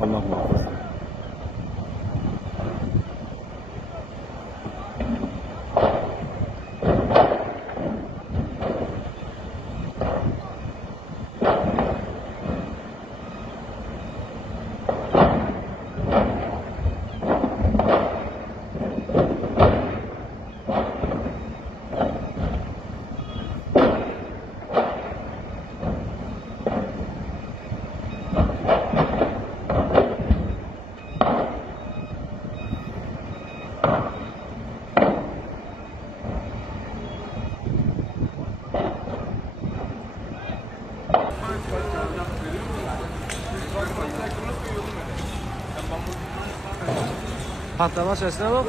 Allah'ım affetsin. Patlama sesine bak.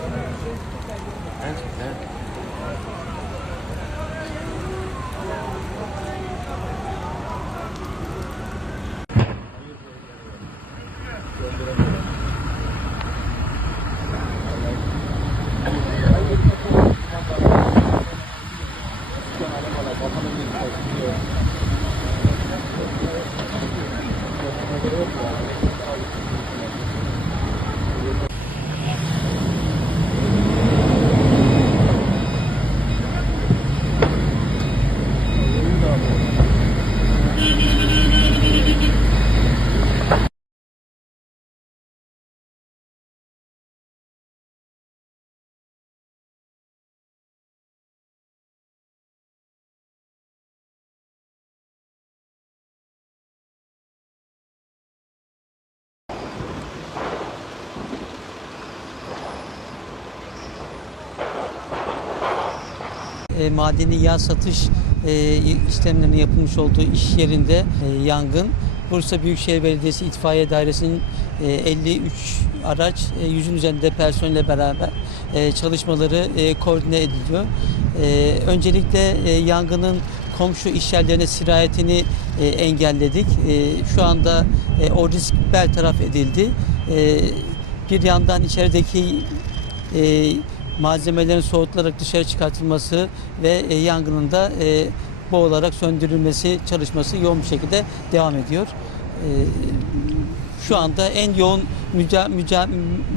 E, madeni yağ satış e, işlemlerinin yapılmış olduğu iş yerinde e, yangın. Bursa Büyükşehir Belediyesi İtfaiye Dairesi'nin e, 53 araç, e, yüzün üzerinde personelle beraber e, çalışmaları e, koordine ediliyor. E, öncelikle e, yangının komşu iş yerlerine sirayetini e, engelledik. E, şu anda e, o risk bertaraf edildi. E, bir yandan içerideki e, malzemelerin soğutularak dışarı çıkartılması ve e, yangının da e, boğularak söndürülmesi çalışması yoğun bir şekilde devam ediyor. E, şu anda en yoğun müca, müca,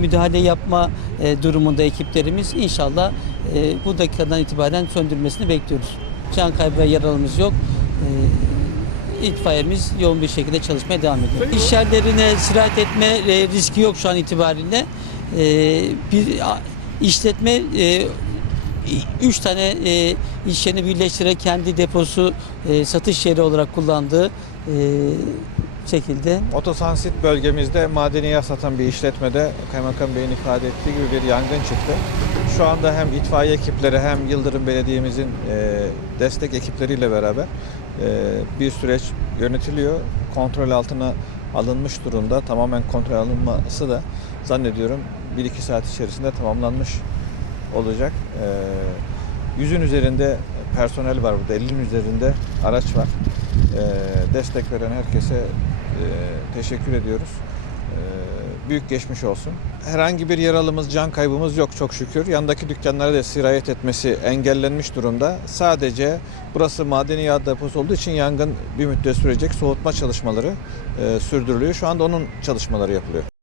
müdahale yapma e, durumunda ekiplerimiz inşallah e, bu dakikadan itibaren söndürülmesini bekliyoruz. Can kaybı ve yaralımız yok. E, itfaiyemiz yoğun bir şekilde çalışmaya devam ediyor. İş yerlerine sirayet etme e, riski yok şu an itibariyle. E, bir işletme e, üç tane e, iş yerini birleştirerek kendi deposu e, satış yeri olarak kullandığı e, şekilde Otosansit bölgemizde madeni yağ satan bir işletmede Kaymakam Bey'in ifade ettiği gibi bir yangın çıktı. Şu anda hem itfaiye ekipleri hem Yıldırım Belediye'mizin e, destek ekipleriyle beraber e, bir süreç yönetiliyor. Kontrol altına alınmış durumda. Tamamen kontrol alınması da zannediyorum 1-2 saat içerisinde tamamlanmış olacak. E, yüzün üzerinde personel var burada. 50'nin üzerinde araç var. E, destek veren herkese e, teşekkür ediyoruz. E, büyük geçmiş olsun. Herhangi bir yaralımız, can kaybımız yok çok şükür. Yandaki dükkanlara da sirayet etmesi engellenmiş durumda. Sadece burası madeni yağ deposu olduğu için yangın bir müddet sürecek. Soğutma çalışmaları e, sürdürülüyor. Şu anda onun çalışmaları yapılıyor.